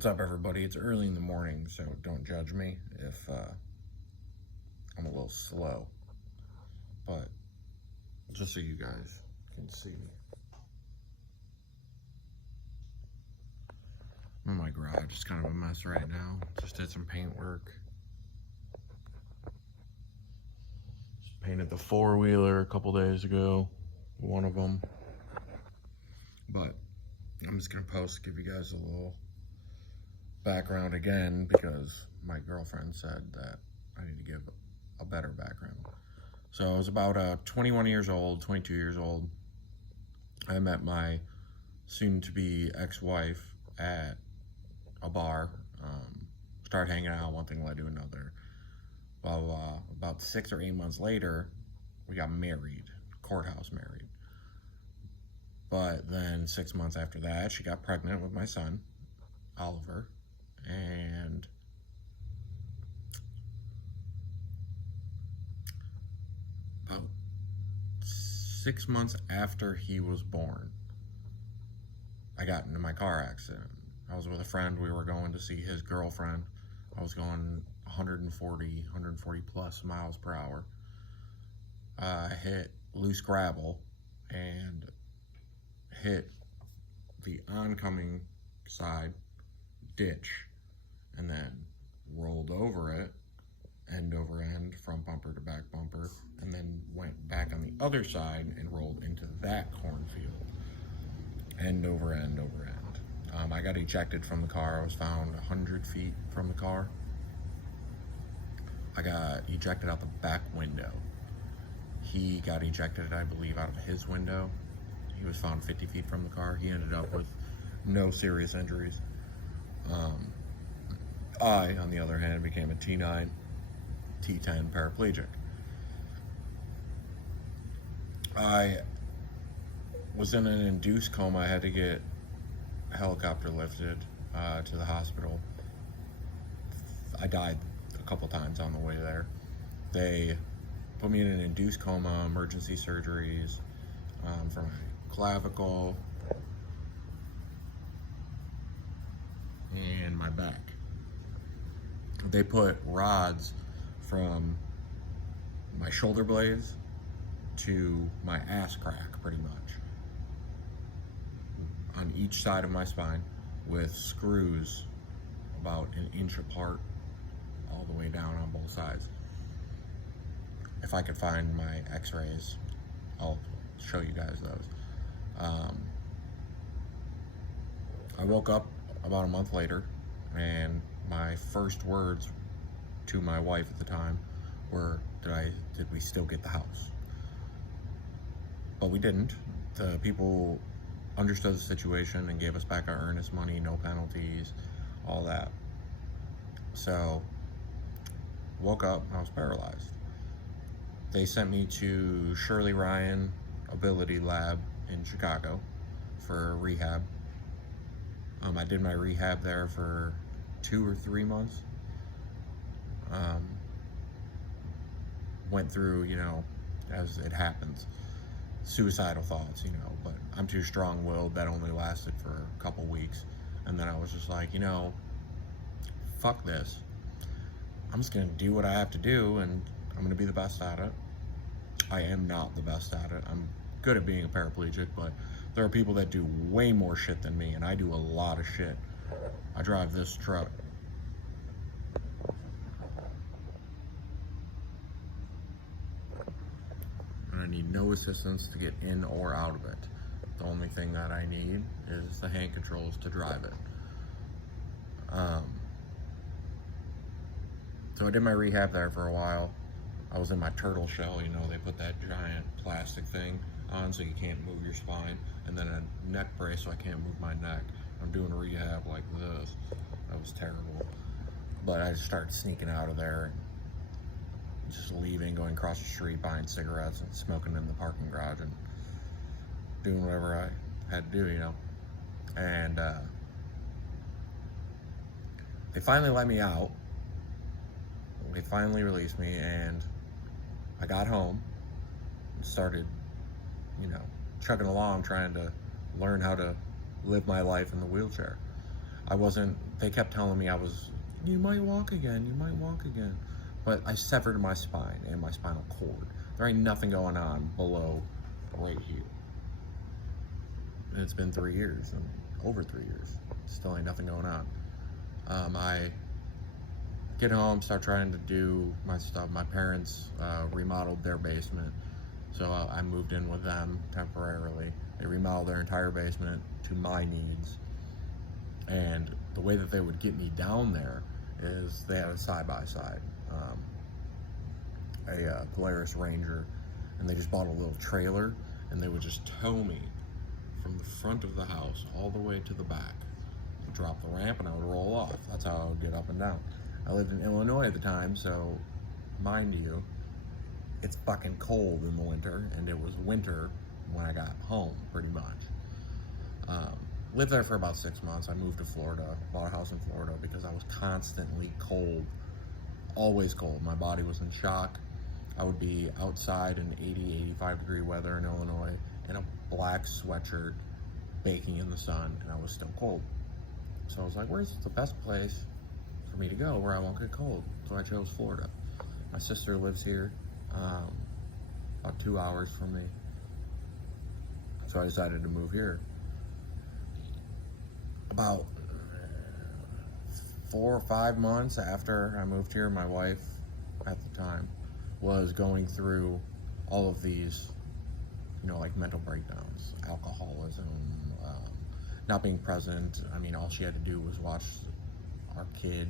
What's up, everybody? It's early in the morning, so don't judge me if I'm a little slow. But just so you guys can see, I'm in my garage. It's kind of a mess right now. Just did some paint work. Just painted the four-wheeler a couple days ago, one of them. But I'm just gonna give you guys a little background again because my girlfriend said that I need to give a better background. So I was about 21 years old, 22 years old. I met my soon-to-be ex-wife at a bar. Started hanging out, one thing led to another. Blah, blah, blah. About 6 or 8 months later, we got married, courthouse married. But then 6 months after that, she got pregnant with my son, Oliver, and about 6 months after he was born, I got into my car accident. I was with a friend. We were going to see his girlfriend. I was going 140 plus miles per hour. I hit loose gravel and hit the oncoming side ditch and then rolled over it end over end, front bumper to back bumper, and then went back on the other side and rolled into that cornfield, end over end over end. I got ejected from the car. I was found 100 feet from the car. I got ejected out the back window. He got ejected, I believe, out of his window. He was found 50 feet from the car. He ended up with no serious injuries. I, on the other hand, became a T9, T10 paraplegic. I was in an induced coma. I had to get helicopter lifted to the hospital. I died a couple times on the way there. They put me in an induced coma, emergency surgeries for my clavicle and my back. They put rods from my shoulder blades to my ass crack, pretty much, on each side of my spine, with screws about an inch apart all the way down on both sides. If I could find my x-rays, I'll show you guys those. I woke up about a month later, and my first words to my wife at the time were, did we still get the house? But we didn't. The people understood the situation and gave us back our earnest money, no penalties, all that. So, woke up and I was paralyzed. They sent me to Shirley Ryan Ability Lab in Chicago for rehab. I did my rehab there for 2 or 3 months. Went through, as it happens, suicidal thoughts, but I'm too strong-willed. That only lasted for a couple weeks. And then I was just like, fuck this. I'm just gonna do what I have to do, and I'm gonna be the best at it. I am not the best at it. I'm good at being a paraplegic, but there are people that do way more shit than me, and I do a lot of shit. I drive this truck. And I need no assistance to get in or out of it. The only thing that I need is the hand controls to drive it. So I did my rehab there for a while. I was in my turtle shell, they put that giant plastic thing on so you can't move your spine, and then a neck brace so I can't move my neck. I'm doing a rehab like this. That was terrible. But I just started sneaking out of there and just leaving, going across the street, buying cigarettes and smoking in the parking garage and doing whatever I had to do, And they finally let me out. They finally released me, and I got home and started, chugging along, trying to learn how to live my life in the wheelchair. They kept telling me you might walk again, you might walk again. But I severed my spine and my spinal cord. There ain't nothing going on below right here. And it's been 3 years, and over 3 years. Still ain't nothing going on. I get home, start trying to do my stuff. My parents remodeled their basement, so I moved in with them temporarily. They remodeled their entire basement to my needs, and the way that they would get me down there is they had a side-by-side, a Polaris Ranger, and they just bought a little trailer, and they would just tow me from the front of the house all the way to the back. I'd drop the ramp and I would roll off. That's how I would get up and down. I lived in Illinois at the time, so mind you, it's fucking cold in the winter, and it was winter when I got home, pretty much. Lived there for about 6 months. I moved to Florida, bought a house in Florida because I was constantly cold, always cold. My body was in shock. I would be outside in 80, 85 degree weather in Illinois in a black sweatshirt, baking in the sun, and I was still cold. So I was like, where's the best place for me to go where I won't get cold? So I chose Florida. My sister lives here, about 2 hours from me. So I decided to move here. About 4 or 5 months after I moved here, my wife at the time was going through all of these, like mental breakdowns, alcoholism, not being present. I mean, all she had to do was watch our kid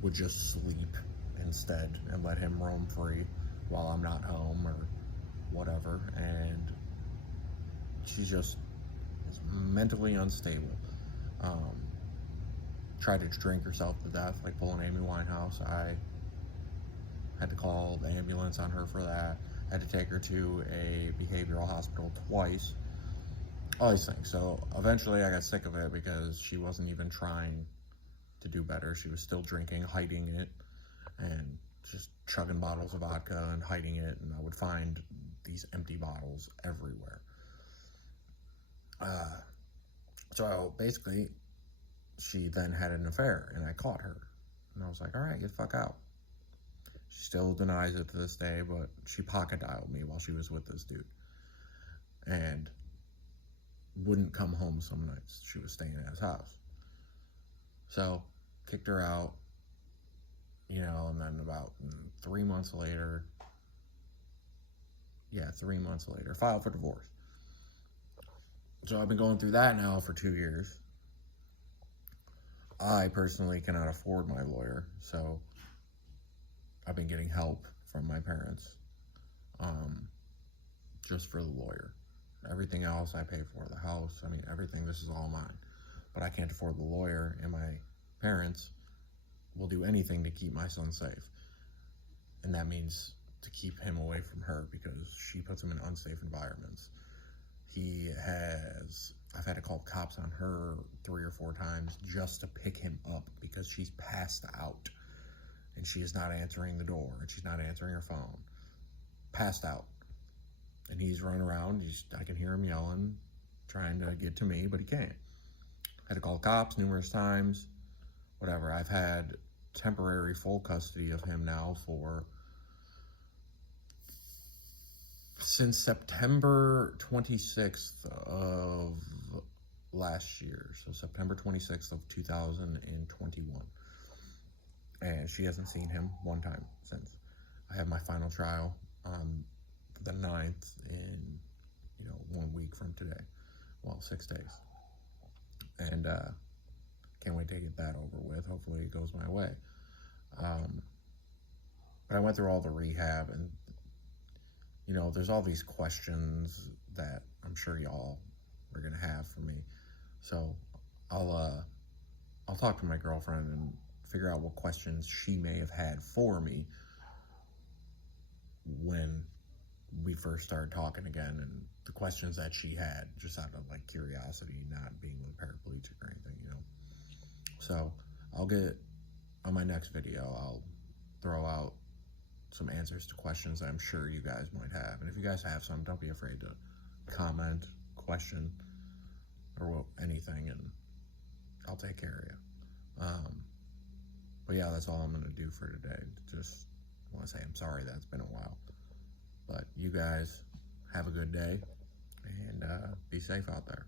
would just sleep instead and let him roam free while I'm not home or whatever. And she just is mentally unstable. Tried to drink herself to death, like pulling Amy Winehouse. I had to call the ambulance on her for that. I had to take her to a behavioral hospital twice. All these things. So eventually I got sick of it because she wasn't even trying to do better. She was still drinking, hiding it, and just chugging bottles of vodka and hiding it. And I would find these empty bottles everywhere. So basically, she then had an affair, and I caught her. And I was like, all right, get the fuck out. She still denies it to this day, but she pocket dialed me while she was with this dude. And wouldn't come home some nights. She was staying at his house. So, kicked her out, and then about 3 months later, 3 months later, filed for divorce. So I've been going through that now for 2 years. I personally cannot afford my lawyer, so I've been getting help from my parents, just for the lawyer. Everything else I pay for, the house, everything, this is all mine. But I can't afford the lawyer, and my parents will do anything to keep my son safe. And that means to keep him away from her because she puts him in unsafe environments. I've had to call cops on her 3 or 4 times just to pick him up because she's passed out and she is not answering the door and she's not answering her phone. Passed out. And he's running around. I can hear him yelling, trying to get to me, but he can't. Had to call cops numerous times. Whatever. I've had temporary full custody of him now since September 26th of last year. So September 26th of 2021. And she hasn't seen him one time since. I have my final trial on the 9th in, 1 week from today. Well, 6 days. And can't wait to get that over with. Hopefully it goes my way. But I went through all the rehab and, there's all these questions that I'm sure y'all are going to have for me. So I'll talk to my girlfriend and figure out what questions she may have had for me when we first started talking again, and the questions that she had just out of curiosity, not being with a paraplegic or anything, So I'll get on my next video, I'll throw out some answers to questions that I'm sure you guys might have. And if you guys have some, don't be afraid to comment, question, or anything, and I'll take care of you. But yeah, that's all I'm going to do for today. Just want to say I'm sorry that it's been a while. But you guys have a good day and be safe out there.